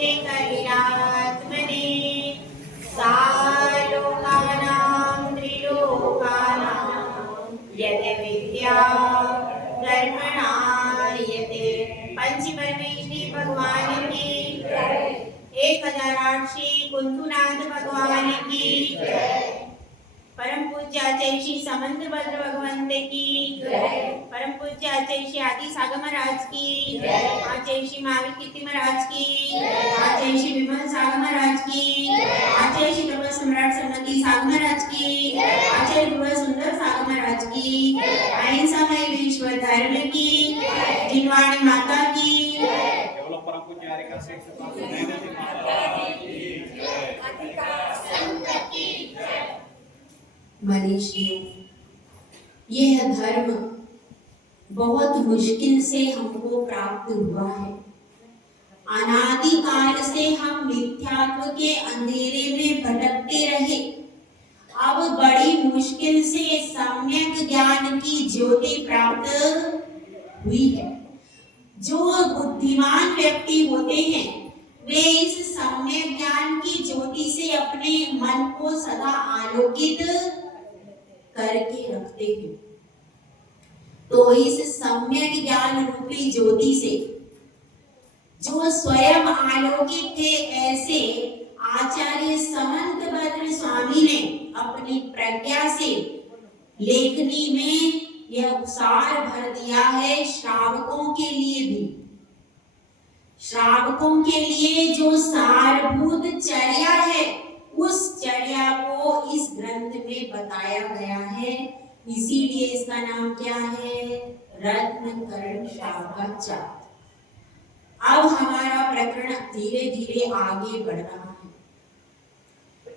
नमस्ते कलिरात्मने सालोकानां त्रिलोकानां यद विद्या धर्मणायते। पंच परमेश्वरी भगवान की 1008 श्री कुंतुनाथ भगवान की परम पूज्य आचार्य श्री समंतभद्र भगवंत की परम पूज्य आचार्य श्री आदि सागर महाराज की आचार्य श्री महावीर कीर्ति महाराज की आचार्य श्री विमल सागर महाराज की आचार्य श्री प्रबल सम्राट सन्नति सागर महाराज की आचार्य गुरु सुंदर सागर महाराज की अहिंसामय विश्व धर्म की जिनवाणी माता की परम पूज्य हरिका शेख मनीषियों, यह धर्म बहुत मुश्किल से हमको प्राप्त हुआ है। अनादिकाल से हम मिथ्यात्व के अंधेरे में भटकते रहे। अब बड़ी मुश्किल से सम्यक ज्ञान की ज्योति प्राप्त हुई है। जो बुद्धिमान व्यक्ति होते हैं वे इस सम्यक ज्ञान की ज्योति से अपने मन को सदा आलोकित करके रखते हैं। तो इस सम्यक ज्ञान रूपी ज्योति से जो स्वयं आलोकित थे, ऐसे आचार्य समंतभद्र स्वामी ने अपनी प्रज्ञा से लेखनी में यह सार भर दिया है। श्रावकों के लिए भी, श्रावकों के लिए जो सारभूत चर्या है, उस चर्या को इस ग्रंथ में बताया गया है। इसीलिए इसका नाम क्या है? रत्नकर्ण शाखाचार्य। अब हमारा प्रकरण धीरे धीरे आगे बढ़ रहा है।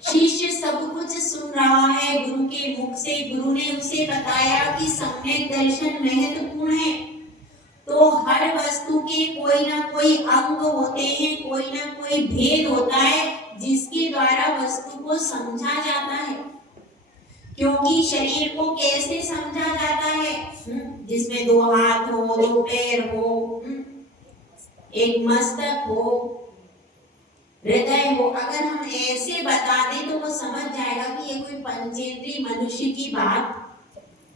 शिष्य सब कुछ सुन रहा है गुरु के मुख से। गुरु ने उसे बताया कि सम्यक दर्शन महत्वपूर्ण है। तो हर वस्तु के कोई ना कोई अंग होते हैं, कोई ना कोई भेद होता है जिसके द्वारा वस्तु को समझा जाता है। क्योंकि शरीर को कैसे समझा जाता है? जिसमें 2 हाथ हो, 2 पैर हो, एक मस्तक हो, हृदय हो। अगर हम ऐसे बता दें तो वो समझ जाएगा कि ये कोई पंचेंद्रिय मनुष्य की बात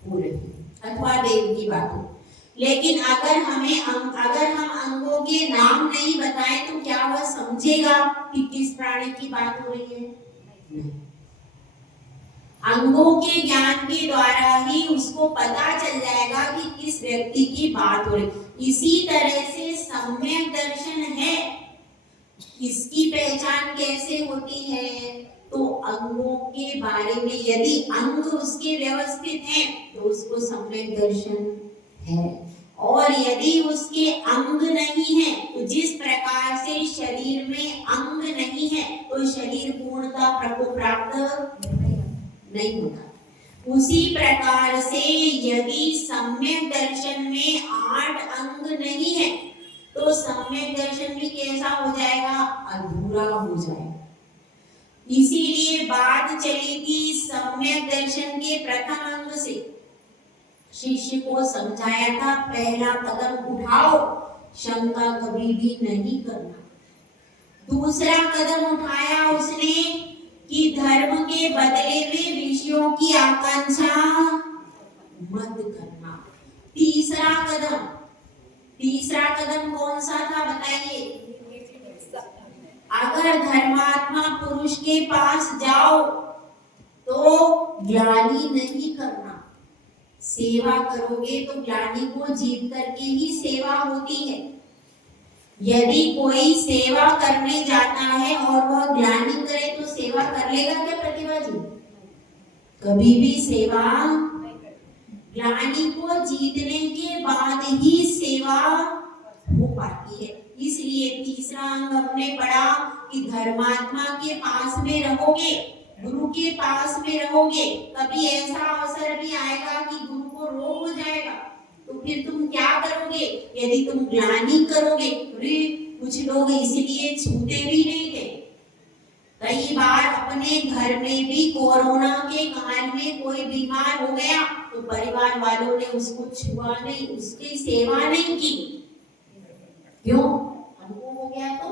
हो रही है अथवा देव की बात हो। लेकिन अगर हम अंगों के नाम नहीं बताएं तो क्या वह समझेगा कि किस प्राणी की बात हो रही है? नहीं। अंगों के ज्ञान के द्वारा ही उसको पता चल जाएगा कि किस व्यक्ति की बात हो रही है। इसी तरह से सम्यक दर्शन है। इसकी पहचान कैसे होती है? तो अंगों के बारे में, यदि अंग उसके व्यवस्थित हैं तो उसको सम्यक दर्शन है। और यदि उसके अंग नहीं है तो जिस प्रकार से शरीर में अंग नहीं है तो शरीर पूर्णता को प्राप्त नहीं होता। उसी प्रकार से यदि सम्यक दर्शन में 8 अंग नहीं है तो सम्यक दर्शन भी कैसा हो जाएगा? अधूरा हो जाएगा। इसीलिए बात चली थी सम्यक दर्शन के प्रथम अंग से। शिष्य को समझाया था पहला कदम उठाओ, शंका कभी भी नहीं करना। दूसरा कदम उठाया उसने कि धर्म के बदले में विषयों की आकांक्षा मत करना। तीसरा कदम कौन सा था बताइए? अगर धर्मात्मा पुरुष के पास जाओ तो ज्ञानी नहीं करना। सेवा करोगे तो ज्ञानी को जीत करके ही सेवा होती है। यदि कोई सेवा करने जाता है और वह ज्ञानी करे तो सेवा कर लेगा क्या प्रतिभा जी? कभी भी सेवा, ज्ञानी को जीतने के बाद ही सेवा हो पाती है। इसलिए तीसरा अंग हमने पढ़ा कि धर्मात्मा के पास में रहोगे, गुरु के पास में रहोगे, कभी ऐसा अवसर भी आएगा कि गुरु को रोग हो जाएगा तो फिर तुम क्या करोगे? यदि तुम ज्ञानी करोगे, कुछ लोग इसलिए छूते भी नहीं थे। कई बार अपने घर में भी कोरोना के काल में कोई बीमार हो गया तो परिवार वालों ने उसको छुआ नहीं, उसकी सेवा नहीं की। क्यों? हमको हो गया तो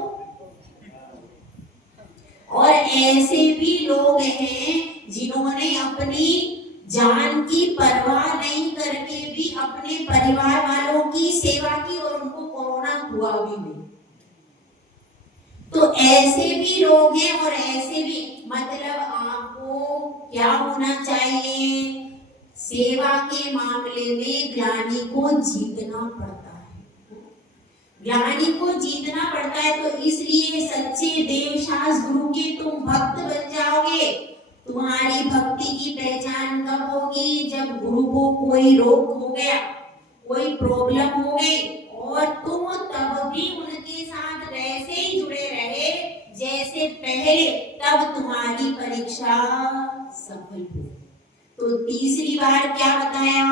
और ऐसे भी लोग हैं जिन्होंने अपनी जान की परवाह नहीं करके भी अपने परिवार वालों की सेवा की और उनको कोरोना हुआ भी नहीं। तो ऐसे भी लोग हैं और ऐसे भी मतलब आपको क्या होना चाहिए, सेवा के मामले में ग्लानि को जीतना पड़ता है। ग्लानि को जीतना पड़ता है तो इसलिए सच्चे देवशास गुरु के तुम भक्त बन जाओगे। तुम्हारी भक्ति की पहचान कब होगी, जब गुरु को कोई रोग हो गया, कोई प्रॉब्लम हो गई और तुम तब भी उनके साथ वैसे ही जुड़े रहे जैसे पहले, तब तुम्हारी परीक्षा सफल हो। तो तीसरी बार क्या बताया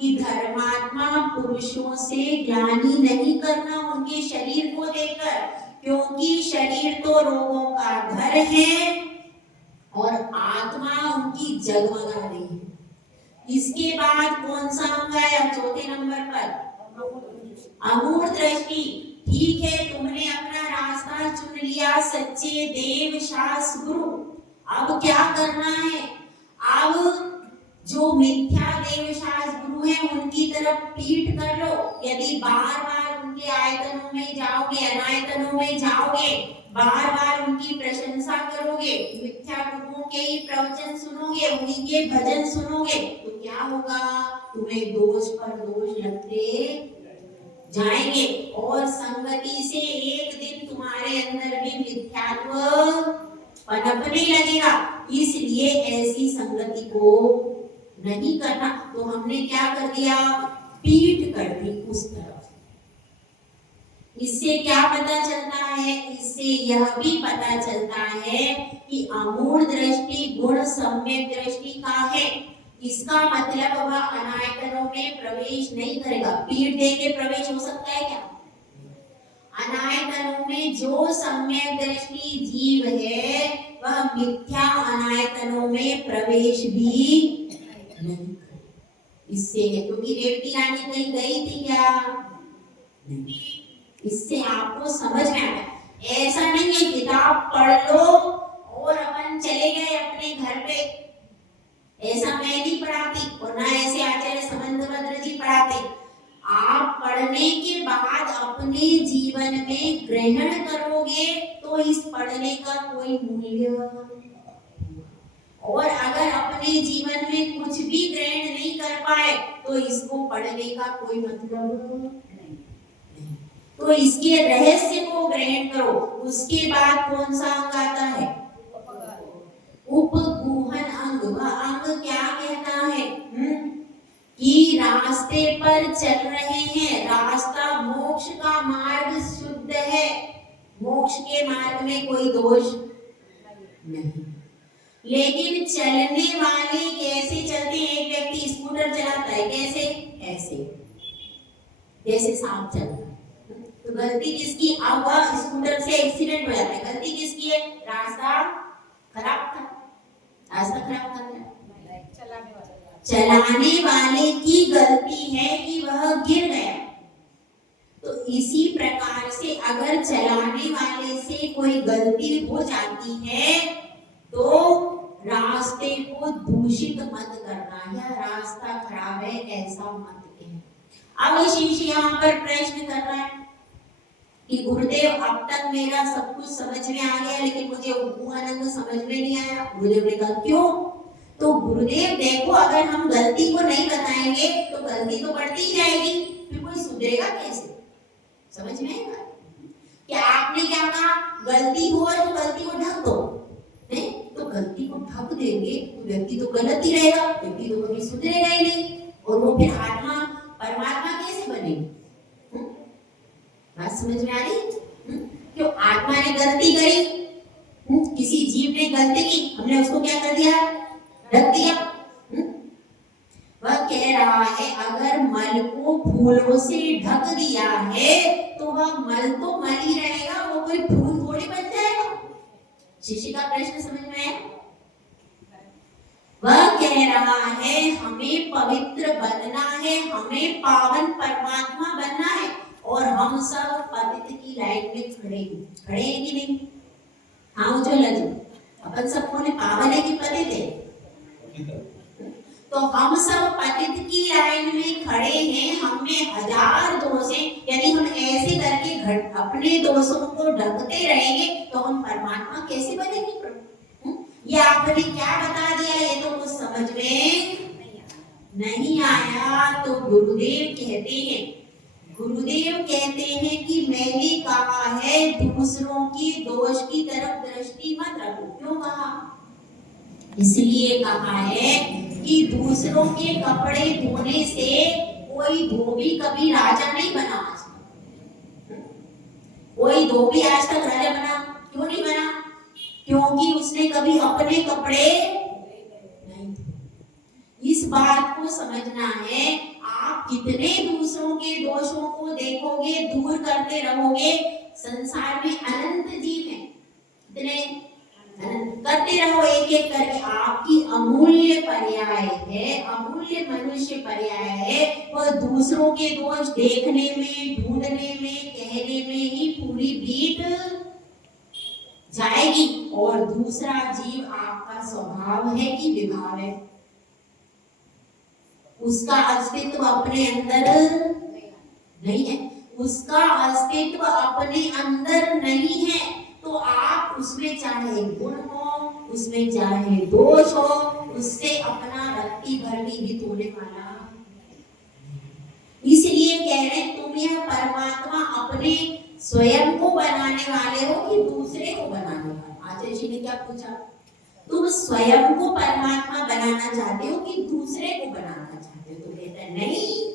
कि धर्मात्मा पुरुषों से ग्लानि नहीं करना उनके शरीर को देखकर, क्योंकि शरीर तो रोगों का घर है और आत्मा उनकी जगमगा रही है। इसके बाद कौन सा अंग आया चौथे नंबर पर, अमूढ़ दृष्टि। ठीक है, तुमने अपना रास्ता चुन लिया सच्चे देव शास गुरु, अब क्या करना है, अब जो मिथ्या देव शास गुरु है उनकी तरफ पीठ कर लो। यदि बार बार उनके आयतनों में जाओगे, अनायतनों में जाओगे, बार बार उनकी प्रशंसा करोगे, मिथ्या गुरुओं के ही प्रवचन सुनोगे, उन्हीं के भजन सुनोगे, तो क्या होगा, तुम्हें दोष पर दोष लगते जाएंगे और संगति से एक दिन तुम्हारे अंदर भी मिथ्यात्व पनपने लगेगा। इसलिए ऐसी संगति को नहीं करना। तो हमने क्या कर दिया, पीठ कर दी उस तरफ। इससे क्या पता चलता है, इससे यह भी पता चलता है कि अमूढ़ दृष्टि गुण सम्यक दृष्टि का है। इसका मतलब वह अनायतनों में प्रवेश नहीं करेगा। पीठ दे के प्रवेश हो सकता है क्या? अनायतनों में जो सम्यक दृष्टि जीव है वह मिथ्या अनायतनों में प्रवेश भी नहीं। इससे है, क्योंकि रेवती रानी कहीं गई थी क्या? नहीं। इससे आपको समझ में आया, ऐसा नहीं है किताब पढ़ लो और अपन चले गए अपने घर पे। ऐसा मैं नहीं पढ़ाती और ना ऐसे आचार्य समंतभद्र जी पढ़ाते। आप पढ़ने के बाद अपने जीवन में ग्रहण करोगे तो इस पढ़ने का कोई मूल्य, और अगर अपने जीवन में कुछ भी ग्रहण नहीं कर पाए तो इसको पढ़ने का कोई मतलब नहीं। तो इसके रहस्य को ग्रहण करो। उसके बाद कौन सा अंग आता है? उपगूहन अंग। वह अंग क्या कहता है कि रास्ते पर चल रहे हैं, रास्ता मोक्ष का मार्ग शुद्ध है, मोक्ष के मार्ग में कोई दोष नहीं। लेकिन चलने वाले कैसे चलते हैं? एक व्यक्ति स्कूटर चलाता है, कैसे? ऐसे, जैसे सांप चलता है। तो गलती किसकी? अब वह स्कूटर से एक्सीडेंट हो जाता है, गलती किसकी है? रास्ता खराब था, रास्ता खराब कर दिया। चलाने वाले की गलती है कि वह गिर गया। तो इसी प्रकार से अगर चलाने वाले से कोई गलती हो जाती है तो रास्ते को दूषित मत करना, यह रास्ता खराब है ऐसा मत कहना। अब शिष्य यहाँ पर प्रश्न कर रहा है कि गुरुदेव अब तक मेरा सब कुछ समझ में आ गया लेकिन मुझे उपगूहन समझ में नहीं आया। गुरुदेव ने कहा क्यों? तो गुरुदेव देखो, अगर हम गलती को नहीं बताएंगे तो गलती तो बढ़ती ही जाएगी, फिर कोई सुधरेगा कैसे? समझ में आएगा क्या? आपने क्या कहा, गलती हो तो गलती को ढक दो, तो गलती को ढक देंगे तो व्यक्ति तो गलत ही रहेगा, व्यक्ति तो कभी सुधरेगा ही नहीं, और वो फिर आत्मा परमात्मा कैसे बनेगी? बात समझ में आ रही? क्यों? आत्मा ने गलती करी, किसी जीव ने गलती की, हमने उसको क्या कर दिया? ढक दिया। वह कह रहा है अगर मल को फूलों से ढक दिया है तो वह मल तो मल ही रहेगा, वो कोई फूल थोड़ी बन जाएगा। शिष्य का प्रश्न समझ में आया? वह कह रहा है हमें पवित्र बनना है, हमें पावन परमात्मा बनना है, और हम सब पतित की लाइन में खड़े हैं कि नहीं? हाँ जो लगे अपन सब कौन है? पावन है कि पतित है? तो हम सब पतित की लाइन में खड़े हैं, हम में 1000 दोष हैं। यदि हम ऐसे करके अपने दोषों को ढकते रहेंगे तो हम परमात्मा कैसे बनेंगे प्रभु? ये आपने क्या बता दिया, ये तो कुछ समझ में नहीं आया। तो गुरुदेव कहते हैं कि मैंने कहा है दूसरों की दोष की तरफ दृष्टि मत रखो। क्यों कहा? इसलिए कहा है कि दूसरों के कपड़े धोने से कोई धोबी कभी राजा नहीं बना। कोई धोबी आज तक राजा बना? क्यों नहीं बना? क्योंकि उसने कभी अपने कपड़े नहीं धोए। इस बात को समझना है। आप कितने दूसरों के दोषों को देखोगे, दूर करते रहोगे, संसार में अनंत जीव हैं, कितने करते रहो एक एक करके। आपकी अमूल्य पर्याय है, अमूल्य मनुष्य पर्याय है, वह दूसरों के दोष देखने में, ढूंढने में, कहने में ही पूरी बीत जाएगी। और दूसरा जीव आपका स्वभाव है कि विभाव है, उसका अस्तित्व अपने अंदर नहीं है, उसका अस्तित्व अपने अंदर नहीं है। तो आप उसमें चाहे गुण हो, उसमें चाहे दोष हो, उससे अपना रत्ती भरनी भी तोड़ने वाला। इसलिए कह रहे तुम यह परमात्मा अपने स्वयं को बनाने वाले हो कि दूसरे को बनाने वाले? आचार्य जी ने क्या पूछा? तुम स्वयं को परमात्मा बनाना चाहते हो कि दूसरे को बनाना चाहते हो? तो कहता है नहीं,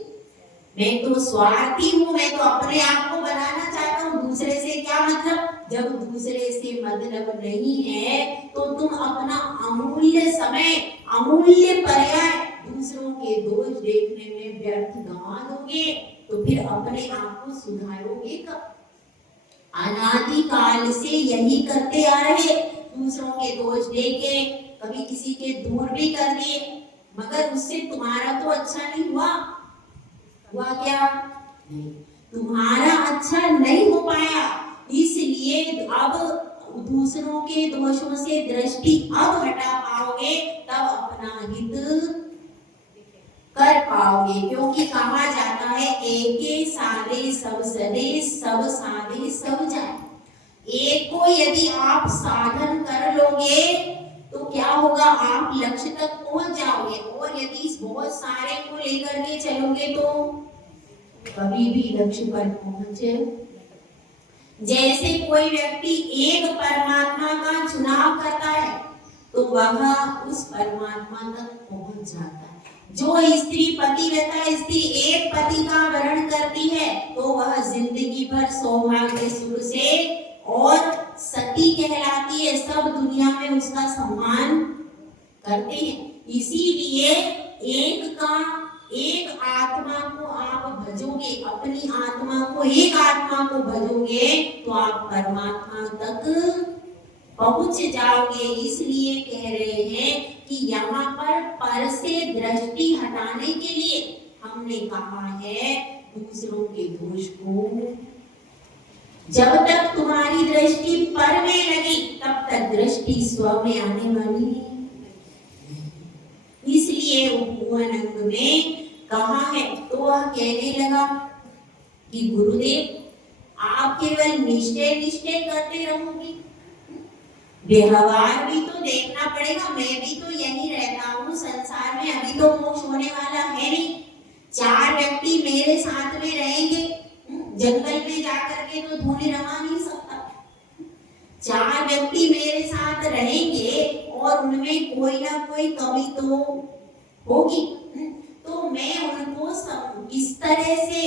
मैं तो स्वार्थी हूँ, मैं तो अपने आप को बनाना चाहता हूँ, दूसरे से क्या मतलब? जब दूसरे से मतलब नहीं है तो तुम अपना अमूल्य समय, अमूल्य पर्याय दूसरों के दोष देखने में व्यर्थ गंवा दोगे तो फिर अपने आप को सुधारोगे कब? अनादि काल से यही करते आ रहे, दूसरों के दोष देखे, कभी किसी के दूर भी कर दिए, मगर उससे तुम्हारा तो अच्छा नहीं हुआ। हुआ क्या? नहीं, तुम्हारा अच्छा नहीं हो पाया। इसलिए अब दूसरों के दोषों से दृष्टि अब हटा पाओगे, तब अपना हित कर पाओगे। क्योंकि कहा जाता है एके साधे सब सदे, सब साधे सब जाए। एक को यदि आप साधन कर लोगे तो क्या होगा? आप लक्ष्य तक पहुंच जाओगे। और यदि बहुत सारे को लेकर के चलोगे तो कभी भी लक्ष्य पर पहुंचे। जैसे कोई व्यक्ति एक परमात्मा का चुनाव करता है तो वह उस परमात्मा तक पहुंच जाता है। जो स्त्री पतिव्रता स्त्री एक पति का वरण करती है तो वह जिंदगी भर सौभाग्य सुख से और सती कहलाती है। सब दुनिया में उसका सम्मान करते हैं। इसीलिए एक आत्मा को आप भजोगे, अपनी आत्मा को, एक आत्मा को भजोगे तो आप परमात्मा तक पहुंच जाओगे। इसलिए कह रहे हैं कि यहाँ पर से दृष्टि हटाने के लिए हमने कहा है दूसरों के दोष को। जब तक तुम्हारी दृष्टि पर में लगी तब तक दृष्टि स्व में आने वाली है। इसलिए उपवनंग में कहा है तो वह कहने लगा कि गुरुदेव आप केवल निश्चय करते रहोगे, व्यवहार भी तो देखना पड़ेगा। मैं भी तो यही रहता हूँ संसार में, अभी तो मोक्ष होने वाला है नहीं। 4 व्यक्ति मेरे साथ में रहेंगे, जंगल में जाकर के तो धोने रवा नहीं सकता। 4 व्यक्ति मेरे साथ रहेंगे और उनमें कोई ना कोई कमी तो होगी, तो मैं उनको इस तरह से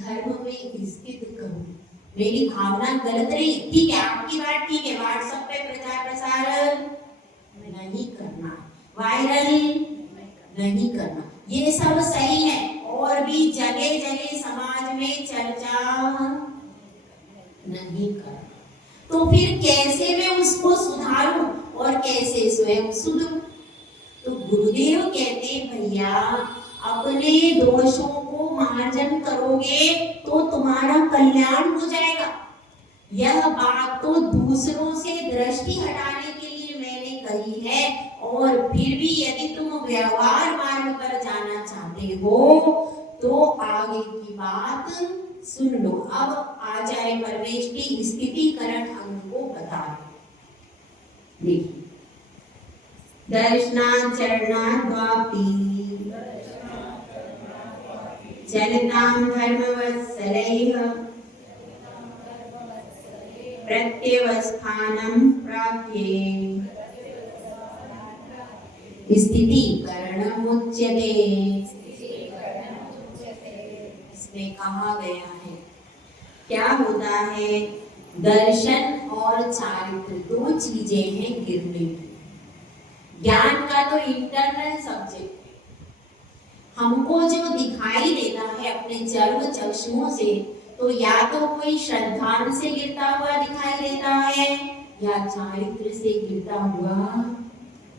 धर्म में स्थित करूं। मेरी भावना गलत नहीं, ठीक है, आपकी बात ठीक है, व्हाट्सएप पे प्रचार प्रसार नहीं करना, वायरल नहीं करना, ये सब सही है। और भी जगह जगह समाज में चर्चा नहीं करना। तो फिर कैसे मैं उसको सुधारूं और कैसे स्वयं सुधरूं? तो गुरुदेव कहते भैया अपने दोषों को मार्जन करोगे तो तुम्हारा कल्याण हो जाएगा। यह बात तो दूसरों से दृष्टि हटाने के लिए कही है, और फिर भी यदि तुम व्यवहार मार्ग पर जाना चाहते हो तो आगे की बात सुन लो। अब आचार्य परवेश की स्थितिकरण अंग को बता रहे। देखिए, दर्शनात् चरणात् वापि चलतां धर्मवत्सलैः प्रत्यवस्थानं प्राप्ये स्थितिकरणमुच्यते। इसमें कहा गया है क्या होता है, दर्शन और चारित्र दो चीजें हैं गिरने की। ज्ञान का तो इंटरनल सब्जेक्ट है, हमको जो दिखाई देता है अपने जन्म चक्षुओं से, तो या तो कोई श्रद्धान से गिरता हुआ दिखाई देता है या चारित्र से गिरता हुआ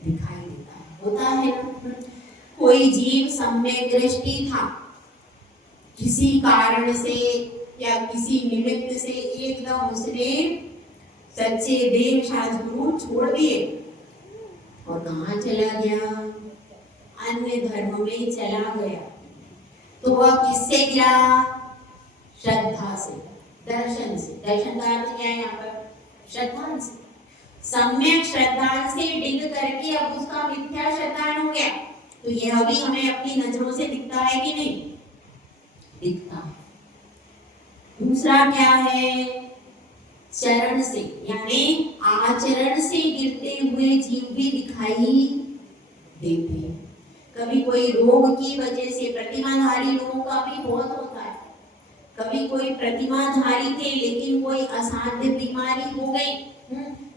दिखाई देता है। होता है ना, कोई जीव सम्यक दृष्टि था, किसी कारण से या किसी निमित्त से एकदम उसने सच्चे देव शास्त्र गुरु छोड़ दिए और कहाँ चला गया, अन्य धर्म में चला गया। तो वह किससे गिरा, श्रद्धा से, दर्शन से। दर्शन का अर्थ क्या है यहाँ पर, श्रद्धा से। सम्यक श्रद्धा से डिग करके अब उसका मिथ्या श्रद्धान हो गया। तो यह भी हमें अपनी नजरों से दिखता है कि नहीं दिखता है। दूसरा क्या है, चरण से, यानी आचरण से गिरते हुए जीव भी दिखाई देते हैं। कभी कोई रोग की वजह से, प्रतिमाधारी लोगों का भी बहुत होता है, कभी कोई प्रतिमाधारी थे लेकिन कोई असाध्य बीमारी हो गई,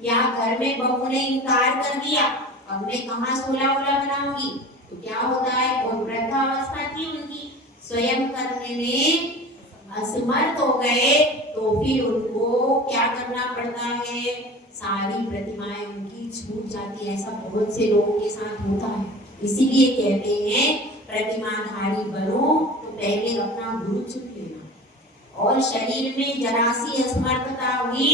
या घर में बहू ने इनकार कर दिया, अब मैं कहाँ सोला वोला बनाऊंगी, तो क्या होता है, और वृद्धावस्था थी उनकी, स्वयं करने में असमर्थ हो गए, तो फिर उनको क्या करना पड़ता है, सारी प्रतिमाएं उनकी छूट जाती है। ऐसा बहुत से लोगों के साथ होता है। इसीलिए कहते हैं प्रतिमाधारी बनो तो पहले अपना गुरु चुन लेना, और शरीर में जरा सी असमर्थता हुई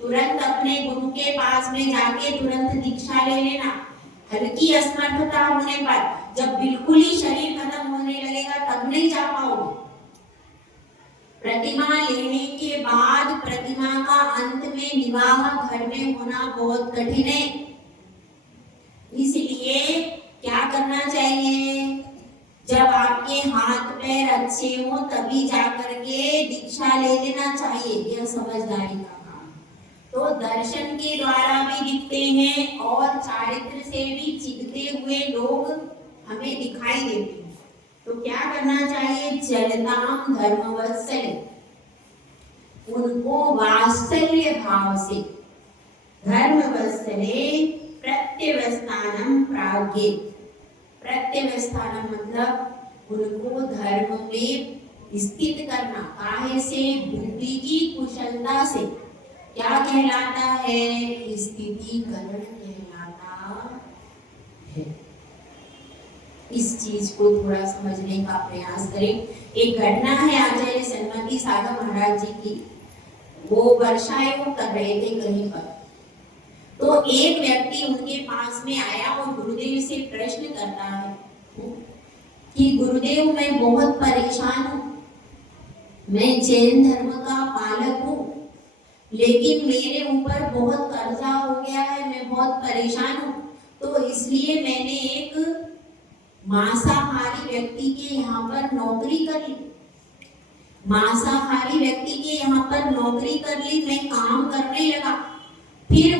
तुरंत अपने गुरु के पास में जाके तुरंत दीक्षा ले लेना। हल्की असमर्थता होने पर, जब बिल्कुल ही शरीर खत्म होने लगेगा तब नहीं जा पाओगे। प्रतिमा लेने के बाद प्रतिमा का अंत में निवाह घर में होना बहुत कठिन है। इसलिए क्या करना चाहिए, जब आपके हाथ पैर अच्छे हो तभी जाकर के दीक्षा ले लेना चाहिए, यह समझदारी का काम। तो दर्शन के द्वारा भी दिखते हैं और चारित्र से भी चिढ़ते हुए लोग हमें दिखाई देते हैं। तो क्या करना चाहिए, चलताम धर्मवत्सले, उनको वात्सल्य भाव से, धर्मवत्सले प्रत्यवस्थानम प्राज्ञे, प्रत्यवस्थानम मतलब उनको धर्म में स्थित करना, काहे से, बुद्धि की कुशलता से। क्या कहलाता है, स्थितिकरण कहलाता है। इस चीज को थोड़ा समझने का प्रयास करें। एक घटना है आचार्य सन्मति सागर महाराज जी की। वो वर्षा योग कर रहे थे कहीं पर, तो एक व्यक्ति उनके पास में आया और गुरुदेव से प्रश्न करता है कि गुरुदेव मैं बहुत परेशान हूँ, मैं जैन धर्म का पालक हूँ, लेकिन मेरे ऊपर बहुत कर्जा हो गया है, मैं बहुत परेशान हूँ, तो इसलिए मैंने एक मांसाहारी व्यक्ति के यहाँ पर नौकरी कर ली, मांसाहारी व्यक्ति के यहाँ पर नौकरी कर ली, मैं काम करने लगा। फिर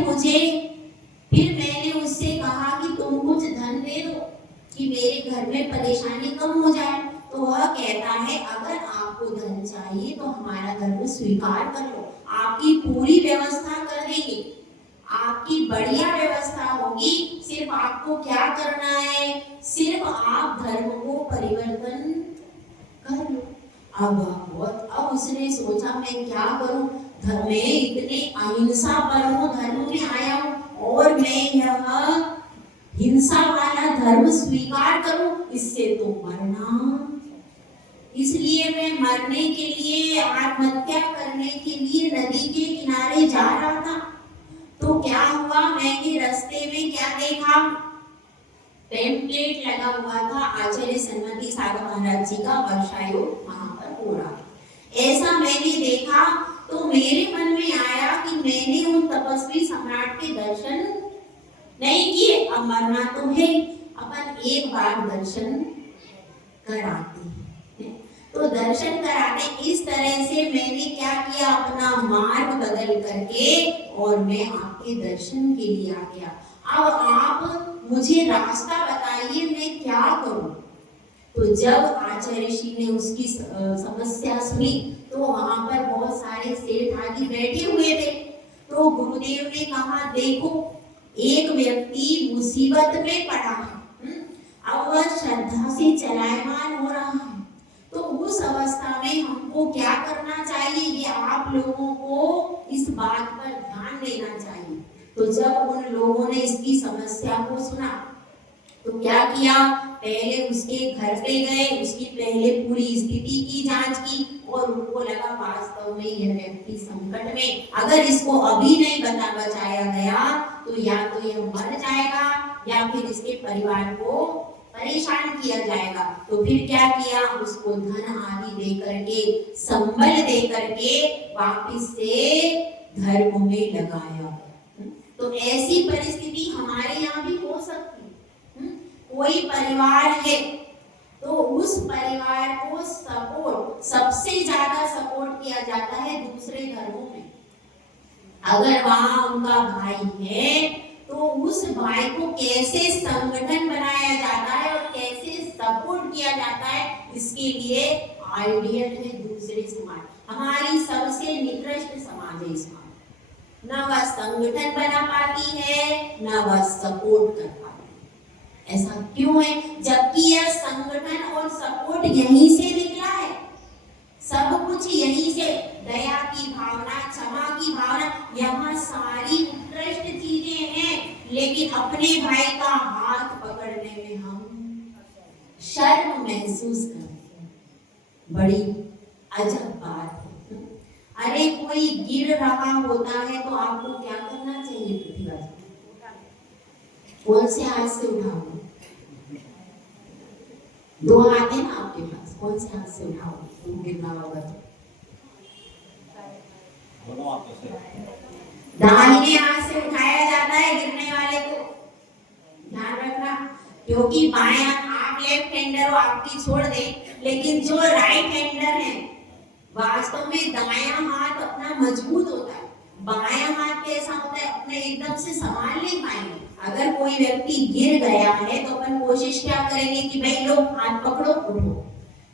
मैंने उससे कहा कि तुम कुछ धन दे दो कि मेरे घर में परेशानी कम हो जाए। तो वह कहता है अगर आपको धन चाहिए तो हमारा धर्म स्वीकार कर लो, आपकी पूरी व्यवस्था कर देंगे, आपकी बढ़िया व्यवस्था होगी, सिर्फ आपको क्या करना है, सिर्फ आप धर्म को परिवर्तन कर लो। अब उसने सोचा मैं क्या करूं, धर्म में इतने अहिंसा परमो धर्म में आया हूं और मैं यह हिंसा वाला धर्म स्वीकार करूं, इससे तो मरना। इसलिए मैं मरने के लिए, आत्महत्या करने के लिए नदी के किनारे जा रहा था। तो क्या हुआ, मैंने रास्ते में क्या देखा, टेम्पलेट लगा हुआ था आचार्य सन्मति सागर महाराज जी का वर्षायोग वहां पर हो रहा। ऐसा मैंने देखा तो मेरे मन में आया कि मैंने उन तपस्वी सम्राट के दर्शन नहीं किए, अब मरना तो है, अपन एक बार दर्शन कराते हैं। तो दर्शन कराने इस तरह से मैंने क्या किया, अपना मार्ग बदल करके और मैं आपके दर्शन के लिए आ गया। अब आप मुझे रास्ता बताइए मैं क्या करूं। तो जब आचार्य ऋषि ने उसकी समस्या सुनी तो वहां पर बहुत सारे सेठ आदि बैठे हुए थे। तो गुरुदेव ने कहा, देखो एक व्यक्ति मुसीबत में पड़ा है, अब वह श्रद्धा से चलायमान हो रहा है, तो उस अवस्था में हमको क्या करना चाहिए, ये आप लोगों को इस बात पर ध्यान देना चाहिए। तो जब उन लोगों ने इसकी समस्या को सुना तो क्या किया, पहले उसके घर पे गए, उसकी पहले पूरी स्थिति की जांच की और उनको लगा वास्तव में यह व्यक्ति संकट में, अगर इसको अभी नहीं बचाया गया तो या तो यह मर जाएगा या फिर इसके परिवार को परेशान किया जाएगा। तो फिर क्या किया, उसको धन आदि दे करके, संबल दे करके वापिस से धर्म में लगाया। तो ऐसी परिस्थिति हमारे यहाँ भी हो सकती है। कोई परिवार है तो उस परिवार को सपोर्ट, सबसे ज्यादा सपोर्ट किया जाता है दूसरे धर्मों में। अगर वहां उनका भाई है तो उस भाई को कैसे संगठन बनाया जाता है और कैसे सपोर्ट किया जाता है, इसके लिए आइडियल है दूसरे समाज। हमारी सबसे निकृष्ट समाज है इसमें, ना वह संगठन बना पाती है ना वह सपोर्ट कर पाती है। ऐसा क्यों है, जबकि यह संगठन और सपोर्ट यहीं से निकला है, सब कुछ यहीं से, दया की भावना, क्षमा की भावना, यहाँ सारी उत्कृष्ट चीजें हैं। लेकिन अपने भाई का हाथ पकड़ने में हम शर्म महसूस करते हैं, बड़ी अजब बात है। अरे कोई गिर रहा होता है तो आपको क्या करना चाहिए प्रतिभा जी? कौन से हाथ से उठाओगे? दो हाथ है ना आपके पास, कौन से हाथ से उठाओगे? तुम गिरना होगा तो दोनों हाथों से, दाहिने हाथ से उठाया जाता है गिरने वाले को, ध्यान रखना, क्योंकि बायां, आप लेफ्ट हैंडर हो आपकी छोड़ दे, लेकिन जो राइट हैंडर है वास्तव में दायां हाथ अपना मजबूत होता है, बायां हाथ कैसा होता है, अपने एकदम से संभाल नहीं पाएंगे। अगर कोई व्यक्ति गिर गया है तो अपन कोशिश क्या करेंगे कि भाई लो हाथ पकड़ो उठो,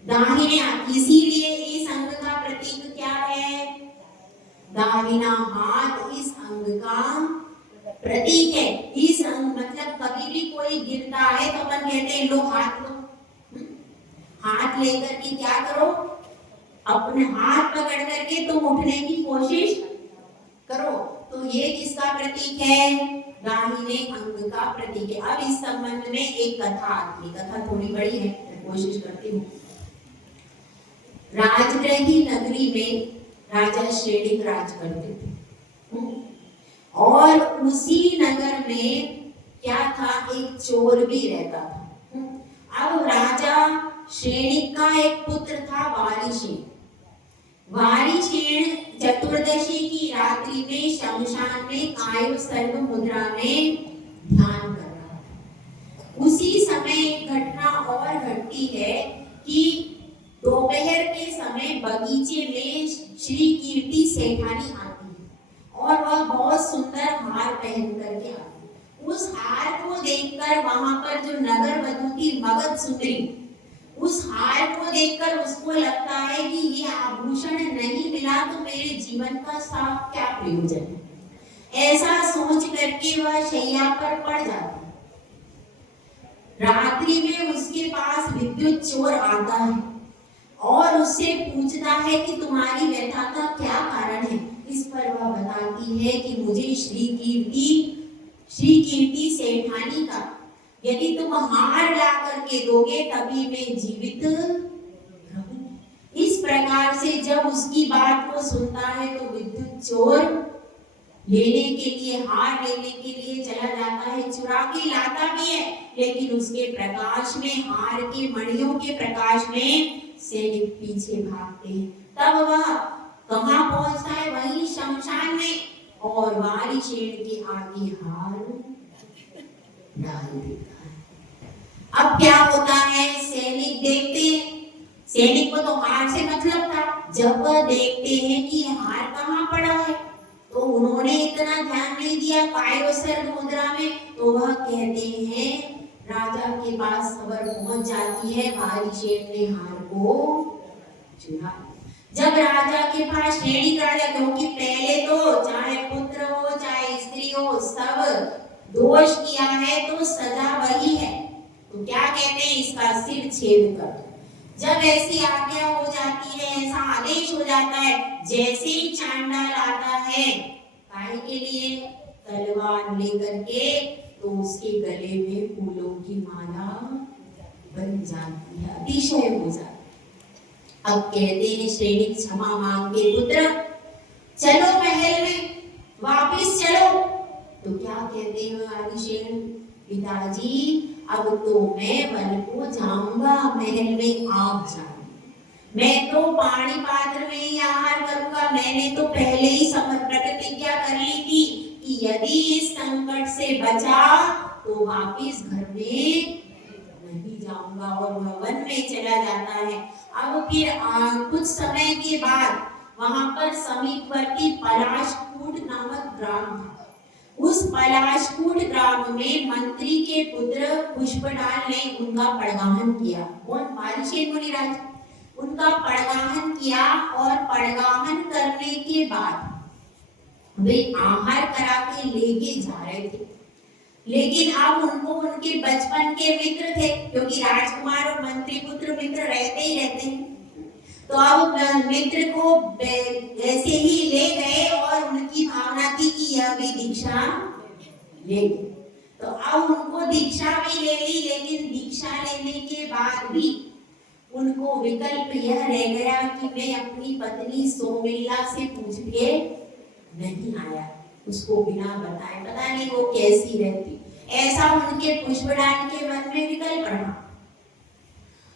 दाहिने हाथ। इसीलिए इस अंग का प्रतीक क्या है, दाहिना हाथ इस अंग का प्रतीक है। इस अंग मतलब कभी भी कोई गिरता है तो अपन कहते हैं लो हाथ लो, हाथ लेकर के क्या करो, अपने हाथ पकड़ करके तुम उठने की कोशिश करो। तो ये किसका प्रतीक है, दाहिने अंग का प्रतीक है। अब इस संबंध में एक कथा आती है, कथा थोड़ी बड़ी है, कोशिश करती हूँ। राजगृह नगरी में राजा श्रेणिक राज करते थे और उसी नगर में क्या था, एक चोर भी रहता था। अब राजा श्रेणिक का एक पुत्र था वारिशेन। वारिशेन चतुर्दशी की रात्रि में शमशान में कायु सर्व मुद्रा में ध्यान कर रहा था। उसी समय एक घटना और घटती है कि दोपहर के समय बगीचे में श्री कीर्ति सेठानी आती है और वह बहुत सुंदर हार पहन करके आती है। उस हार को देखकर वहां पर जो नगर वधू थी मगध सुंदरी, उस हार को देखकर उसको लगता है कि ये आभूषण नहीं मिला तो मेरे जीवन का साफ क्या प्रयोजन है। ऐसा सोच करके वह शैया पर पड़ जाती है। रात्रि में उसके पास विद्युत चोर आता है और उससे पूछता है कि तुम्हारी व्यथा का क्या कारण है। इस पर वह बताती है कि मुझे श्री कीर्ति सेठानी का यदि तुम हार ला करके दोगे तभी मैं जीवित रहूंगी। इस प्रकार से जब उसकी बात को सुनता है तो विद्युत चोर लेने के लिए, हार लेने के लिए चला जाता है, चुरा के लाता भी है, लेकिन उसके प्रकाश में, हार के मणियों के प्रकाश में सैनिक पीछे भागते हैं। तब वह कहाँ पहुंचता है? वही शमशान में, और वारिशेन के आगे हार डाल देता है। अब क्या होता है? सैनिक देखते हैं, सैनिक को तो हार से मतलब था। जब वह देखते हैं कि हार कहाँ पड़ा है, तो उन्होंने इतना ध्यान नहीं दिया कायोसर्ग मुद्रा में, तो वह कहते हैं, राजा के पास खबर पहुंच जाती है वारिशेन ने हार को चुरा। जब राजा के पास श्रेणी कर दिया, क्योंकि पहले तो चाहे पुत्र हो चाहे स्त्री हो, सब दोष किया है तो सजा वही है, तो क्या कहते हैं? इसका सिर छेद कर दो। जब ऐसी आज्ञा हो जाती है, ऐसा आदेश हो जाता है, जैसे ही चांडाल आता है काय के लिए तलवार लेकर के, तो उसके गले में फूलों की माला बन जाती है, अतिशय हो जाती है। अब कहते हैं सैनिक क्षमा मांग के, पुत्र चलो महल में, वापिस चलो। तो क्या कहते हैं वारिशेन? पिताजी अब तो मैं वन को जाऊंगा, महल में आप जाओ, मैं तो पानी पात्र में ही आहार करूंगा। मैंने तो पहले ही प्रतिज्ञा कर ली थी कि यदि इस संकट से बचा तो वापिस घर में नहीं जाऊंगा, और वह वन में चला जाता है। अब फिर कुछ समय के बाद वहां पर समीपवर्ती पलाशकूट नामक ग्राम था। उस पलाशकूट ग्राम में मंत्री के पुत्र पुष्पलाल ने उनका पड़गाहन किया। कौन? वारिशेन मुनिराज। उनका पड़गाहन किया, और पड़गाहन करने के बाद वे आहार करा के लेके जा रहे थे, लेकिन अब उनको उनके बचपन के मित्र थे, क्योंकि राजकुमार और मंत्री पुत्र मित्र रहते ही रहते हैं, तो अब मित्र को ऐसे ही ले गए, और उनकी भावना थी कि यह भी दीक्षा लेंगे, तो अब उनको दीक्षा भी ले ली। लेकिन दीक्षा लेने के बाद भी उनको विकल्प यह रह गया कि मैं अपनी पत्नी सोमिल्ला से पूछ के नहीं आया, उसको बिना बताए, पता नहीं वो कैसी रहती, ऐसा उनके पुष्पलाल के मन में विकल्प रहा।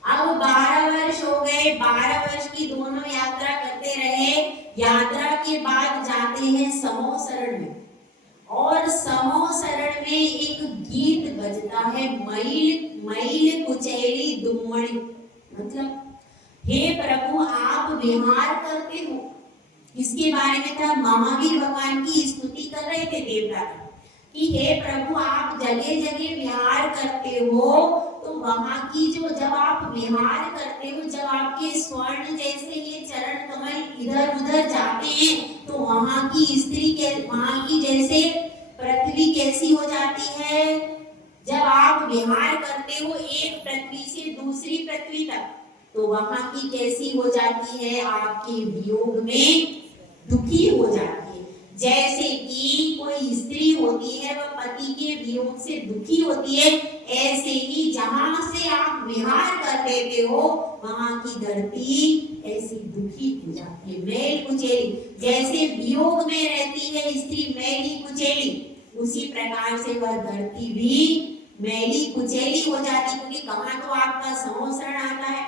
अब 12 वर्ष हो गए, 12 वर्ष की दोनों यात्रा करते रहे। यात्रा के बाद जाते हैं समोसरण में, और समोसरण में एक गीत बजता है, मैल मैल कुचैली दुम्मड़ी, मतलब हे प्रभु आप विहार करते हो। इसके बारे में था, महावीर भगवान की स्तुति कर रहे थे देवता कि हे प्रभु आप जगह जगह विहार करते हो, तो वहां की जो, जब आप विहार करते हो, जब आपके स्वर्ण जैसे ये चरण कमल इधर उधर जाते हैं, तो वहां की स्त्री के, वहां की जैसे पृथ्वी कैसी हो जाती है? जब आप विहार करते हो एक पृथ्वी से दूसरी पृथ्वी तक, तो वहां की कैसी हो जाती है? आपके वियोग में दुखी हो जाती है। जैसे कि कोई स्त्री होती है, वह पति के वियोग से दुखी होती है, ऐसे ही जहां से आप विहार कर लेते हो, वहां की धरती ऐसी दुखी हो जाती है, मैल कुचैली। जैसे वियोग में रहती है स्त्री मैली कुचैली, उसी प्रकार से वह धरती भी मैली कुचैली हो जाती, क्योंकि कहाँ तो आपका समोसरण आता है,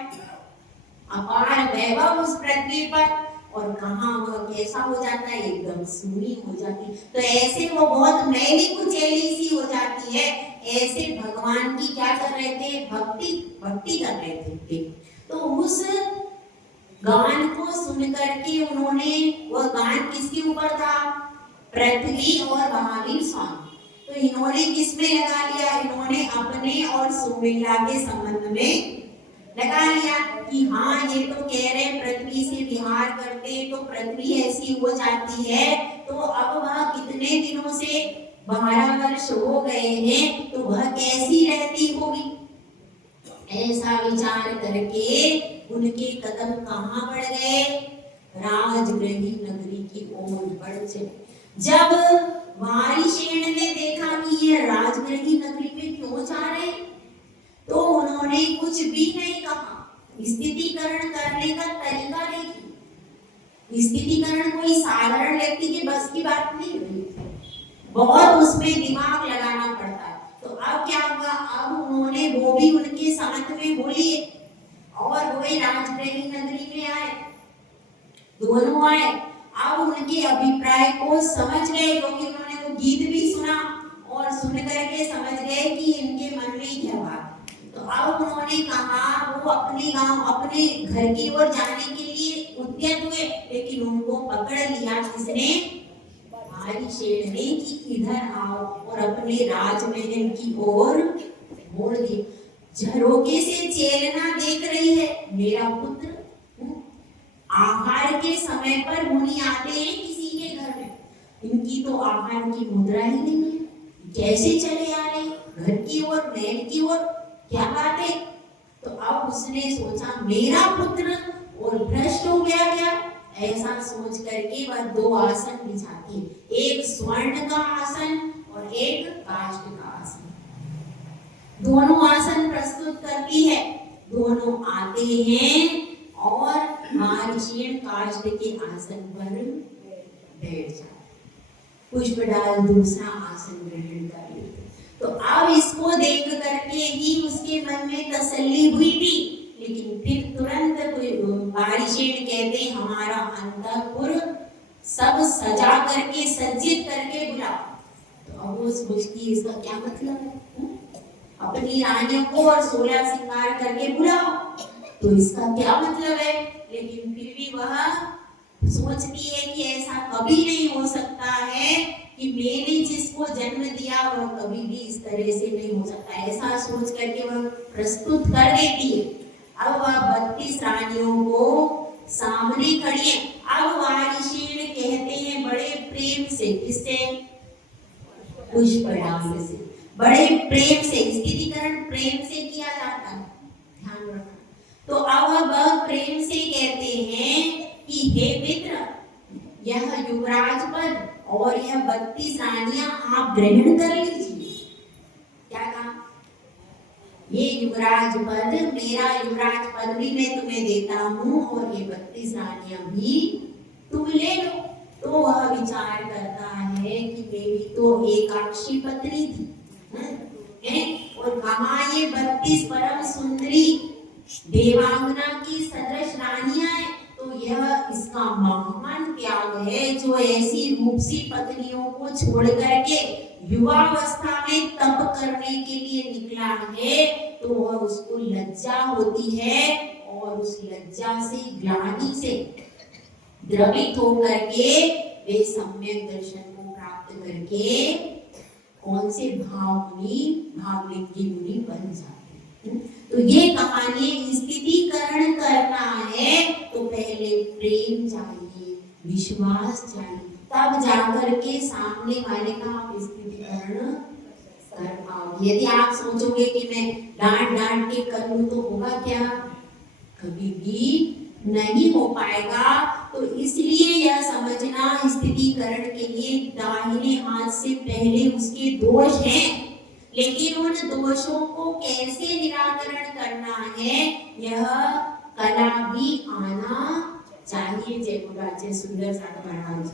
अपार वैभव उस पृथ्वी पर, और कहाँ वह कैसा हो जाता है? एकदम सूनी हो जाती। तो ऐसे वो बहुत मैली कुचैली सी हो जाती है। ऐसे भगवान की क्या कर रहे थे? भक्ति कर रहे थे। तो उस गान को सुन करके उन्होंने, वह गान किसके ऊपर था? पृथ्वी और महावीर स्वामी। तो इन्होंने किसमें लगा लिया? इन्होंने अपने और सोमिल्ला के संबंध में लगा लिया कि हाँ ये तो कह रहे पृथ्वी से विहार करते तो पृथ्वी ऐसी हो जाती है, तो अब वह कितने दिनों से 12 वर्ष हो गए हैं, तो वह कैसी रहती होगी? ऐसा विचार करके उनके कदम कहाँ बढ़ गए? राजगृही नगरी की ओर बढ़ चले। जब वारिशेन ने देखा कि ये राजगृही नगरी में क्यों जा रहे, तो उन्होंने कुछ भी नहीं कहा। स्थितिकरण करने का तरीका देखिए, स्थितिकरण कोई साधारण व्यक्ति के बस की बात नहीं हुई। बहुत उसमें दिमाग लगाना पड़ता है। तो अब क्या हुआ, अब उन्होंने वो भी उनके साथ में हो लिए और वही राजगृह नगरी में आए, दोनों आए। अब उनके अभिप्राय को समझ गए क्योंकि उन्होंने वो गीत भी सुना और सुन करके समझ गए कि इनके मन में क्या बात। तो अब उन्होंने कहा, वो अपने गांव अपने घर की ओर जाने के लिए उद्यत हुए, लेकिन उनको पकड़ लिया किसने, भारी शेर ने, कि इधर आओ, और अपने राजमहल की ओर मोड़ दिए। झरोके से चेलना देख रही है, मेरा पुत्र आहार के समय पर मुनि आते हैं किसी के घर में, इनकी तो आहार की मुद्रा ही नहीं है, कैसे चले आ रहे घर की ओर, महल की ओर, क्या बात है। तो अब उसने सोचा मेरा पुत्र और भ्रष्ट हो गया क्या, ऐसा सोच करके वह दो आसन बिछाती है, एक स्वर्ण का आसन और एक काष्ठ का आसन। दोनों आसन प्रस्तुत करती है, दोनों आते हैं और महर्षि काष्ठ के आसन पर बैठ जाते, पुष्प डाल दूसरा आसन ग्रहण कर लेते। तो अब इसको देख करके ही उसके मन में तसल्ली हुई थी, लेकिन फिर तुरंत बारिशेन कहते हमारा अंतःपुर सब सजा करके सज्जित करके बुलाओ। तो अब वो सोचती इसका क्या मतलब है, अपनी रानियों को और 16 श्रृंगार करके बुलाओ, तो इसका क्या मतलब है। लेकिन फिर भी वह सोचती है कि ऐसा कभी नहीं हो सकता है कि मैंने जिसको जन्म दिया वह कभी भी इस तरह से नहीं हो सकता, ऐसा सोच करके वह प्रस्तुत कर देती है। अब वह 32 रानियों को सामने खड़ी है। अब वारिशीण कहते हैं बड़े प्रेम से, किससे, पुष्पडाल से, बड़े प्रेम से, स्थितिकरण प्रेम से किया जाता है, ध्यान रखना। तो अब वह प्रेम से कहते हैं कि हे मित्र, यह युवराज पद और यह 32 रानियां आप ग्रहण कर लीजिए। क्या कहा, ये युवराज पद, मेरा युवराज पद भी मैं तुम्हें देता हूँ और ये 32 रानियां भी तुम ले लो। तो वह विचार करता है कि मेरी तो एकाक्षी पत्नी थी, और कहाँ ये 32 परम सुंदरी देवांगना की सदृश रानियां हैं। तो यह इसका महान त्याग है जो ऐसी रूपसी पत्नियों को छोड़ करके युवावस्था में तप करने के लिए निकला है। तो वह उसको लज्जा होती है और उस लज्जा से, ग्लानि से द्रवित होकर के वे सम्यक दर्शन को प्राप्त करके कौन से भावलिंगी मुनि बन जाते हैं। तो ये कहानी स्थितिकरण करना है तो पहले प्रेम चाहिए, विश्वास चाहिए, तब जाकर के सामने वाले का आप स्थितिकरण कर पाओगे। यदि आप सोचोगे कि मैं डांट डांट के कर लूं तो होगा क्या, कभी भी नहीं हो पाएगा। तो इसलिए यह समझना स्थितिकरण के लिए दाहिने हाथ से पहले उसके दोष हैं, लेकिन उन दोषों को कैसे निराकरण करना है यह कला भी आना चाहिए। जय गुरुराज, जय सुंदर सा महाराज।